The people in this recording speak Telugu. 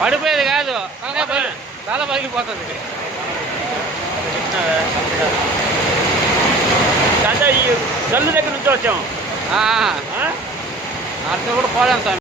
పడిపోయేది కాదు, తల పగిలిపోతుంది. ఈ జల్లు దగ్గర నుంచి వచ్చాము అర్థం కూడా పోలేం స్వామి.